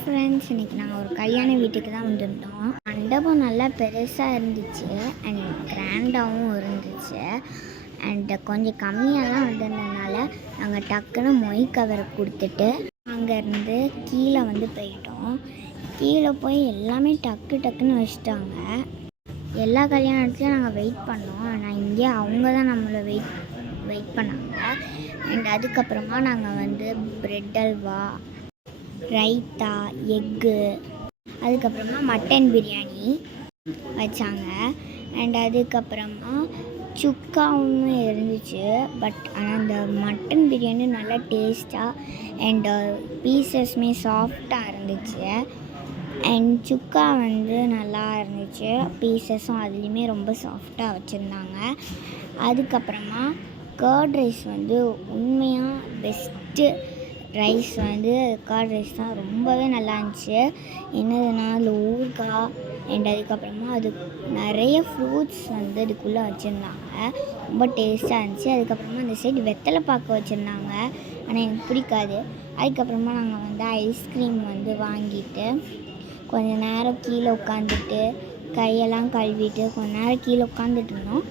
Friends, இன்றைக்கி நாங்கள் ஒரு கல்யாண வீட்டுக்கு தான் வந்திருந்தோம். மண்டபம் நல்லா பெருசாக இருந்துச்சு அண்ட் கிராண்டாகவும் இருந்துச்சு. அண்ட் கொஞ்சம் கம்மியாக தான் வந்திருந்ததுனால நாங்கள் டக்குன்னு மொய் கவரை கொடுத்துட்டு அங்கேருந்து கீழே போயிட்டோம். கீழே போய் எல்லாமே டக்குன்னு வச்சுட்டாங்க. எல்லா கல்யாணத்துலையும் நாங்கள் வெயிட் பண்ணோம், ஆனால் இங்கே அவங்க தான் நம்மளை வெயிட் பண்ணாங்க. அண்ட் அதுக்கப்புறமா நாங்கள் பிரெட் அல்வா, ரைத்தா, எக்கு, அதுக்கப்புறமா மட்டன் பிரியாணி வச்சாங்க. அண்ட் அதுக்கப்புறமா சுக்காவும் இருந்துச்சு. ஆனால் அந்த மட்டன் பிரியாணி நல்லா டேஸ்ட்டாக அண்ட் பீசஸ்மே சாஃப்டாக இருந்துச்சு. அண்ட் சுக்கா நல்லா இருந்துச்சு, பீசஸும் அதுலேயுமே ரொம்ப சாஃப்டாக வச்சுருந்தாங்க. அதுக்கப்புறமா கர்ட் ரைஸ் உண்மையாக பெஸ்ட்டு ரைஸ் கர்ட் ரைஸ் தான். ரொம்பவே நல்லா இருந்துச்சு. என்னதுன்னா அதில் ஊறுகாய் அண்ட் அதுக்கப்புறமா அது நிறைய ஃப்ரூட்ஸ் இதுக்குள்ளே வச்சுருந்தாங்க. ரொம்ப டேஸ்ட்டாக இருந்துச்சு. அதுக்கப்புறமா அந்த சைடு வெத்தலை பாக்கு வச்சுருந்தாங்க, ஆனால் எனக்கு பிடிக்காது. அதுக்கப்புறமா நாங்கள் ஐஸ்கிரீம் வாங்கிட்டு கொஞ்சம் நேரம் கீழே உட்காந்துட்டு கையெல்லாம் கழுவிட்டு கொஞ்ச நேரம் கீழே உட்காந்துட்டு இருந்தோம்.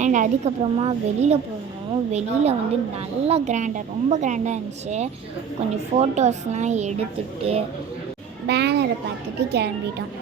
அண்ட் அதுக்கப்புறமா வெளியில் போனோம். வெளியில் நல்லா ரொம்ப கிராண்டாக இருந்துச்சு. கொஞ்சம் ஃபோட்டோஸ்லாம் எடுத்துகிட்டு பேனரை பார்த்துட்டு கிளம்பிட்டோம்.